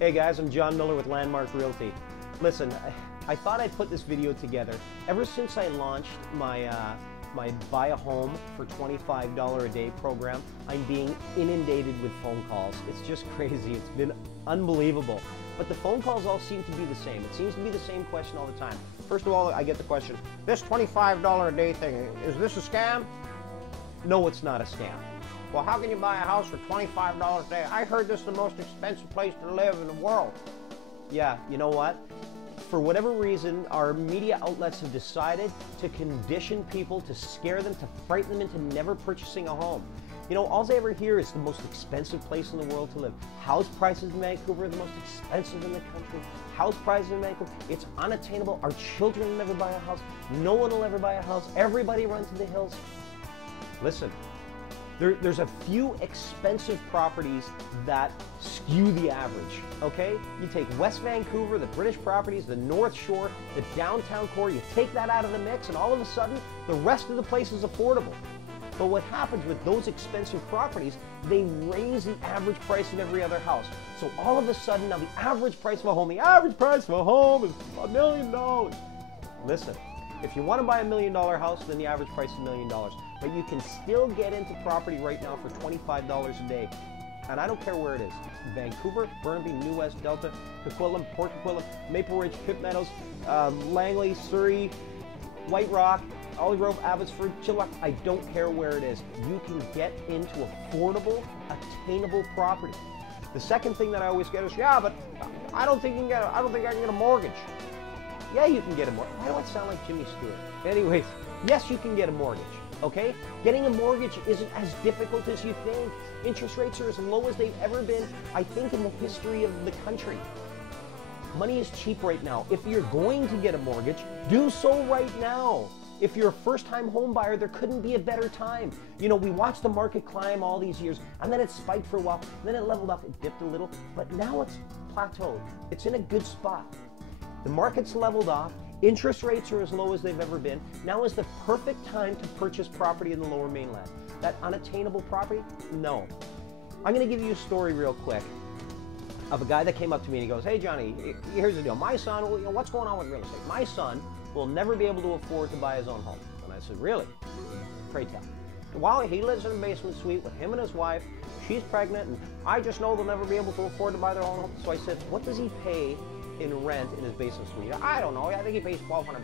Hey guys, I'm John Miller with Landmark Realty. Listen, I thought I'd put this video together. Ever since I launched my Buy a Home for $25 a day program, I'm being inundated with phone calls. It's just crazy. It's been unbelievable. But the phone calls all seem to be the same. It seems to be the same question all the time. First of all, I get the question, this $25 a day thing, is this a scam? No, it's not a scam. Well, how can you buy a house for $25 a day? I heard this is the most expensive place to live in the world. Yeah, you know what? For whatever reason, our media outlets have decided to condition people, to scare them, to frighten them into never purchasing a home. You know, all they ever hear is the most expensive place in the world to live. House prices in Vancouver are the most expensive in the country. House prices in Vancouver, it's unattainable. Our children will never buy a house. No one will ever buy a house. Everybody runs to the hills. Listen, there's a few expensive properties that skew the average, okay? You take West Vancouver, the British properties, the North Shore, the downtown core, you take that out of the mix and all of a sudden, the rest of the place is affordable. But what happens with those expensive properties, they raise the average price of every other house. So all of a sudden, now the average price of a home is $1 million. Listen, if you want to buy $1 million house, then the average price is $1 million. But you can still get into property right now for $25 a day. And I don't care where it is. Vancouver, Burnaby, New West, Delta, Coquitlam, Port Coquitlam, Maple Ridge, Pitt Meadows, Langley, Surrey, White Rock, Olive Grove, Abbotsford, Chilliwack. I don't care where it is. You can get into affordable, attainable property. The second thing that I always get is, yeah, but I don't think I can get a mortgage. Yeah, you can get a mortgage. Why do I sound like Jimmy Stewart? Anyways, yes, you can get a mortgage. Okay? Getting a mortgage isn't as difficult as you think. Interest rates are as low as they've ever been, I think, in the history of the country. Money is cheap right now. If you're going to get a mortgage, do so right now. If you're a first-time home buyer, there couldn't be a better time. You know, we watched the market climb all these years, and then it spiked for a while, then it leveled off, it dipped a little, but now it's plateaued. It's in a good spot. The market's leveled off. Interest rates are as low as they've ever been. Now is the perfect time to purchase property in the Lower Mainland. That unattainable property? No. I'm going to give you a story real quick of a guy that came up to me and he goes, hey Johnny, here's the deal. My son, you know, what's going on with real estate? My son will never be able to afford to buy his own home. And I said, really? Pray tell. While he lives in a basement suite with him and his wife, she's pregnant, and I just know they'll never be able to afford to buy their own home. So I said, what does he pay in rent in his basement suite? I don't know. I think he pays $1,200 bucks.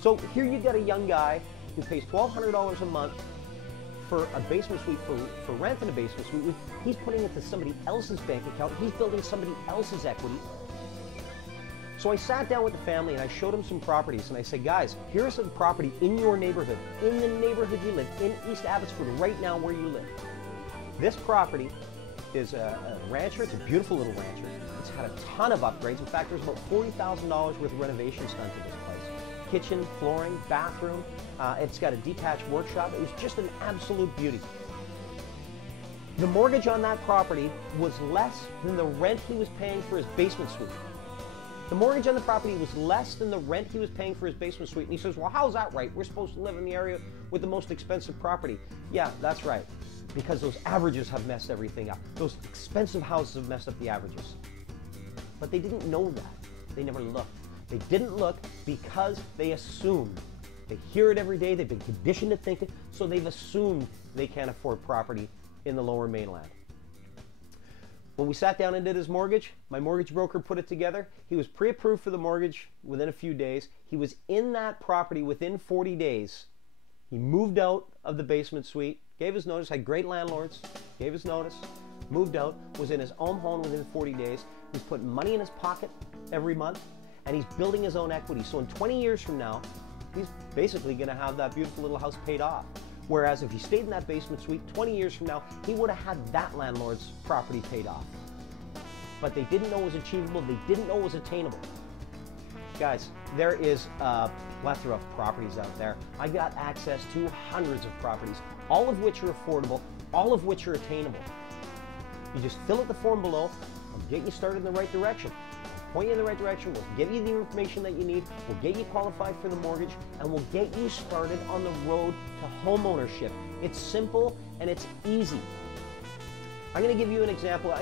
So here you got a young guy who pays $1,200 a month for a basement suite, for rent in a basement suite. He's putting it to somebody else's bank account. He's building somebody else's equity. So I sat down with the family and I showed them some properties and I said, guys, here's a property in your neighborhood, in the neighborhood you live, in East Abbotsford, right now where you live. This property is a rancher. It's a beautiful little rancher. It's had a ton of upgrades. In fact, there's about $40,000 worth of renovations done to this place. Kitchen, flooring, bathroom. It's got a detached workshop. It was just an absolute beauty. The mortgage on that property was less than the rent he was paying for his basement suite. The mortgage on the property was less than the rent he was paying for his basement suite. And he says, well, how's that right? We're supposed to live in the area with the most expensive property. Yeah, that's right. Because those averages have messed everything up. Those expensive houses have messed up the averages. But they didn't know that. They never looked. They didn't look because they assumed. They hear it every day. They've been conditioned to think it, so they've assumed they can't afford property in the Lower Mainland. When we sat down and did his mortgage, my mortgage broker put it together. He was pre-approved for the mortgage within a few days. He was in that property within 40 days. He moved out of the basement suite, gave his notice, had great landlords, gave his notice, moved out, was in his own home within 40 days. He's putting money in his pocket every month, and he's building his own equity. So in 20 years from now, he's basically going to have that beautiful little house paid off. Whereas if he stayed in that basement suite, 20 years from now, he would have had that landlord's property paid off. But they didn't know it was achievable. They didn't know it was attainable. Guys, there is a plethora of properties out there. I got access to hundreds of properties, all of which are affordable, all of which are attainable. You just fill out the form below. I'll get you started in the right direction. I'll point you in the right direction. We'll give you the information that you need. We'll get you qualified for the mortgage, and we'll get you started on the road to home ownership. It's simple and it's easy. I'm going to give you an example.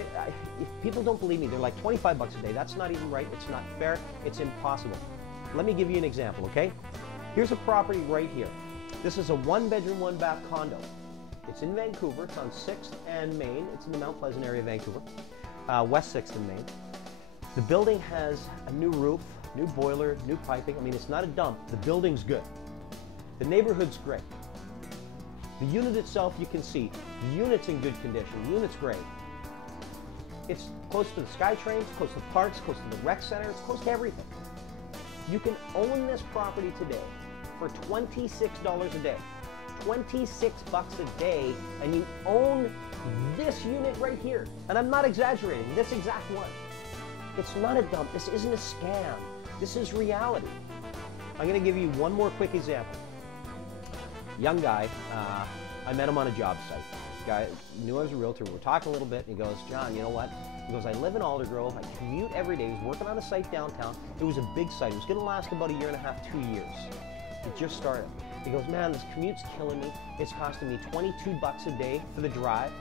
If people don't believe me, they're like 25 bucks a day. That's not even right. It's not fair. It's impossible. Let me give you an example, okay? Here's a property right here. This is a 1-bedroom, 1-bath condo. It's in Vancouver. It's on 6th and Main. It's in the Mount Pleasant area of Vancouver, West 6th and Main. The building has a new roof, new boiler, new piping. I mean, it's not a dump. The building's good. The neighborhood's great. The unit itself, you can see, the unit's in good condition. The unit's great. It's close to the SkyTrain, it's close to the parks, close to the rec center, it's close to everything. You can own this property today for $26 a day. 26 bucks a day, and you own this unit right here. And I'm not exaggerating, this exact one. It's not a dump, this isn't a scam. This is reality. I'm gonna give you one more quick example. Young guy, I met him on a job site. This guy knew I was a realtor. We were talking a little bit, and he goes, John, you know what? He goes, I live in Aldergrove. I commute every day. He was working on a site downtown. It was a big site. It was going to last about a year and a half, 2 years. It just started. He goes, man, this commute's killing me. It's costing me 22 bucks a day for the drive.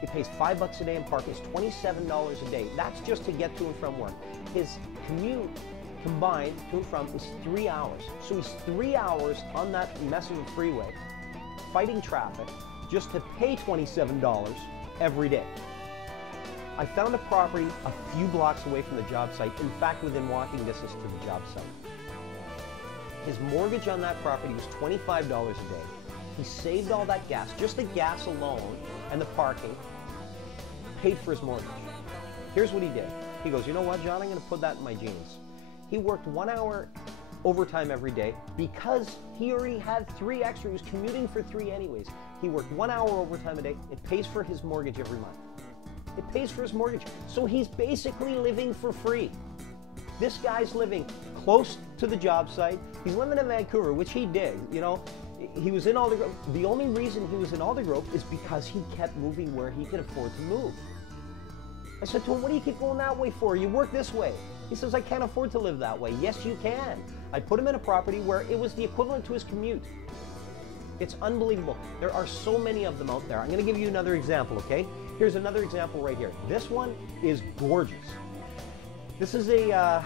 He pays 5 bucks a day in parking. It's $27 a day. That's just to get to and from work. His commute combined to and from is 3 hours. So he's 3 hours on that mess of a freeway, fighting traffic, just to pay $27 every day. I found a property a few blocks away from the job site, in fact within walking distance to the job site. His mortgage on that property was $25 a day. He saved all that gas, just the gas alone and the parking, paid for his mortgage. Here's what he did. He goes, you know what, John, I'm going to put that in my jeans. He worked 1 hour overtime every day because he already had 3 extra. He was commuting for 3 anyways. He worked 1 hour overtime a day. It pays for his mortgage every month. It pays for his mortgage. So he's basically living for free. This guy's living close to the job site. He's living in Vancouver, which he did. You know, he was in Aldergrove. The only reason he was in Aldergrove is because he kept moving where he could afford to move. I said to him, what do you keep going that way for? You work this way. He says, I can't afford to live that way. Yes, you can. I put him in a property where it was the equivalent to his commute. It's unbelievable. There are so many of them out there. I'm going to give you another example, okay? Here's another example right here. This one is gorgeous. This is a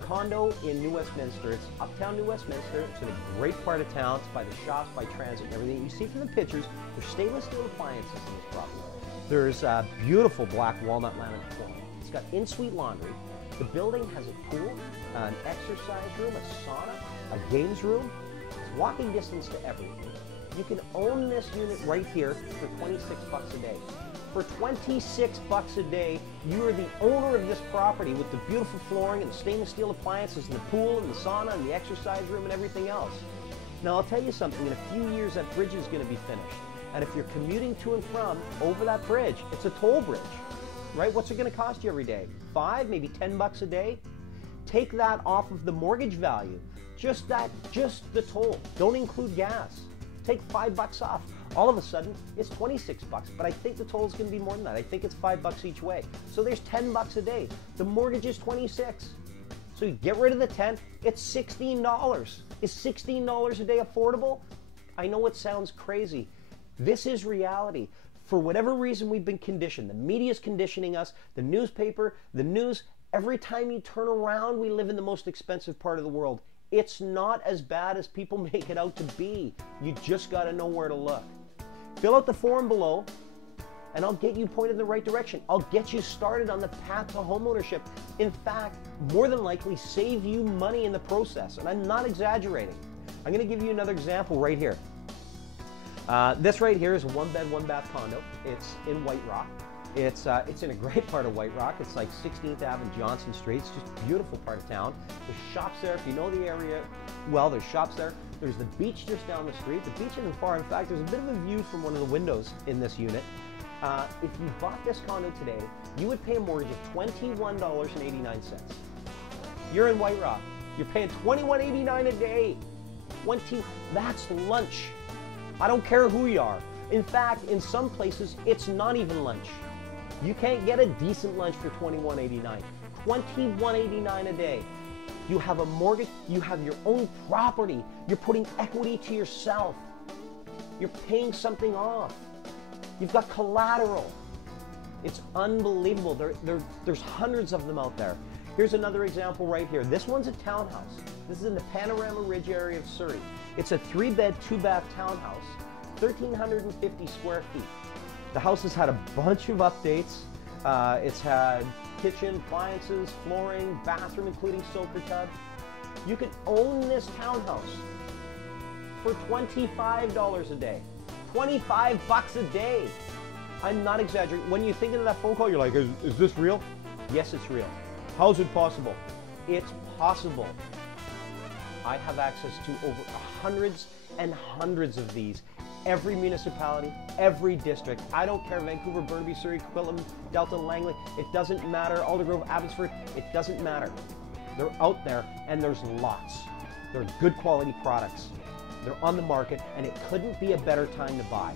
condo in New Westminster. It's uptown New Westminster. It's in a great part of town. It's by the shops, by transit and everything. You see from the pictures, there's stainless steel appliances in this property. There's beautiful black walnut laminate flooring. It's got in-suite laundry. The building has a pool, an exercise room, a sauna, a games room. It's walking distance to everything. You can own this unit right here for 26 bucks a day. For 26 bucks a day, you are the owner of this property with the beautiful flooring and the stainless steel appliances and the pool and the sauna and the exercise room and everything else. Now I'll tell you something, in a few years that bridge is going to be finished. And if you're commuting to and from over that bridge, it's a toll bridge, right? What's it going to cost you every day? 5, maybe 10 bucks a day? Take that off of the mortgage value. Just the toll. Don't include gas. Take 5 bucks off. All of a sudden, it's 26 bucks, but I think the toll is going to be more than that. I think it's 5 bucks each way. So there's 10 bucks a day. The mortgage is 26. So you get rid of the 10, it's $16. Is $16 a day affordable? I know it sounds crazy. This is reality. For whatever reason we've been conditioned. The media's conditioning us, the newspaper, the news. Every time you turn around, we live in the most expensive part of the world. It's not as bad as people make it out to be. You just got to know where to look. Fill out the form below, and I'll get you pointed in the right direction. I'll get you started on the path to homeownership. In fact, more than likely save you money in the process, and I'm not exaggerating. I'm going to give you another example right here. This right here is a 1-bed, 1-bath condo. It's in White Rock. It's in a great part of White Rock. It's like 16th Ave and Johnson Street. It's just a beautiful part of town. There's shops there. If you know the area well, there's shops there. There's the beach just down the street. The beach isn't far. In fact, there's a bit of a view from one of the windows in this unit. If you bought this condo today, you would pay a mortgage of $21.89. You're in White Rock. You're paying $21.89 a day. That's lunch. I don't care who you are. In fact, in some places, it's not even lunch. You can't get a decent lunch for $21.89. $21.89 a day. You have a mortgage, you have your own property. You're putting equity to yourself. You're paying something off. You've got collateral. It's unbelievable. There's hundreds of them out there. Here's another example right here. This one's a townhouse. This is in the Panorama Ridge area of Surrey. It's a 3-bed, 2-bath townhouse, 1,350 square feet. The house has had a bunch of updates. It's had kitchen, appliances, flooring, bathroom, including soaker tub. You can own this townhouse for $25 a day. 25 bucks a day. I'm not exaggerating. When you think of that phone call, you're like, is this real? Yes, it's real. How is it possible? It's possible. I have access to over hundreds and hundreds of these. Every municipality, every district. I don't care, Vancouver, Burnaby, Surrey, Coquitlam, Delta, Langley. It doesn't matter. Aldergrove, Abbotsford. It doesn't matter. They're out there, and there's lots. They're good quality products. They're on the market, and it couldn't be a better time to buy.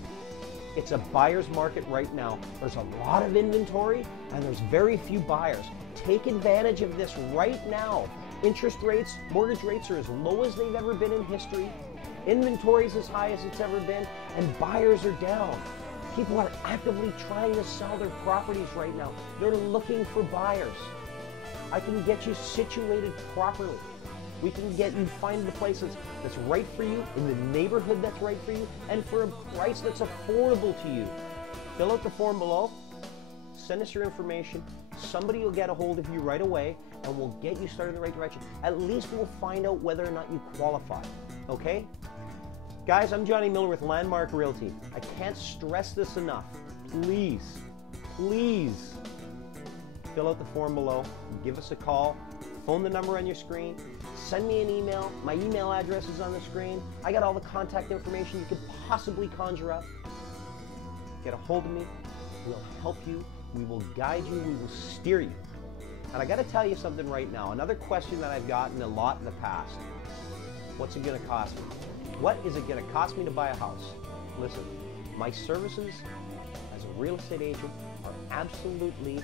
It's a buyer's market right now. There's a lot of inventory, and there's very few buyers. Take advantage of this right now. Interest rates, mortgage rates are as low as they've ever been in history. Inventory is as high as it's ever been, and buyers are down. People are actively trying to sell their properties right now. They're looking for buyers. I can get you situated properly. We can get you find the place that's right for you, in the neighborhood that's right for you, and for a price that's affordable to you. Fill out the form below, send us your information. Somebody will get a hold of you right away, and we'll get you started in the right direction. At least we'll find out whether or not you qualify, okay? Guys, I'm Johnny Miller with Landmark Realty. I can't stress this enough. Please, please fill out the form below, give us a call, phone the number on your screen, send me an email. My email address is on the screen. I got all the contact information you could possibly conjure up. Get a hold of me. We'll help you. We will guide you. We will steer you. And I got to tell you something right now. Another question that I've gotten a lot in the past. What's it going to cost me? What is it going to cost me to buy a house? Listen, my services as a real estate agent are absolutely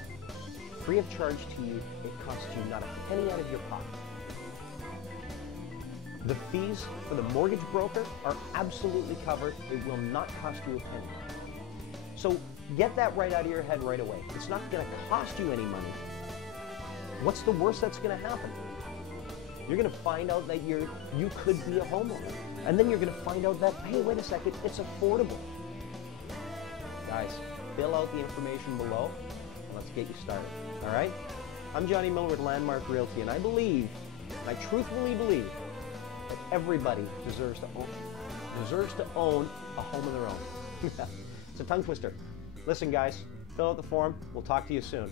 free of charge to you. It costs you not a penny out of your pocket. The fees for the mortgage broker are absolutely covered. It will not cost you a penny. So get that right out of your head right away. It's not going to cost you any money. What's the worst that's going to happen? You're going to find out that you could be a homeowner. And then you're going to find out that, hey, wait a second, it's affordable. Guys, fill out the information below, and let's get you started, all right? I'm Johnny Miller with Landmark Realty, and I believe, and I truthfully believe, that everybody deserves to own a home of their own. It's a tongue twister. Listen, guys, fill out the form. We'll talk to you soon.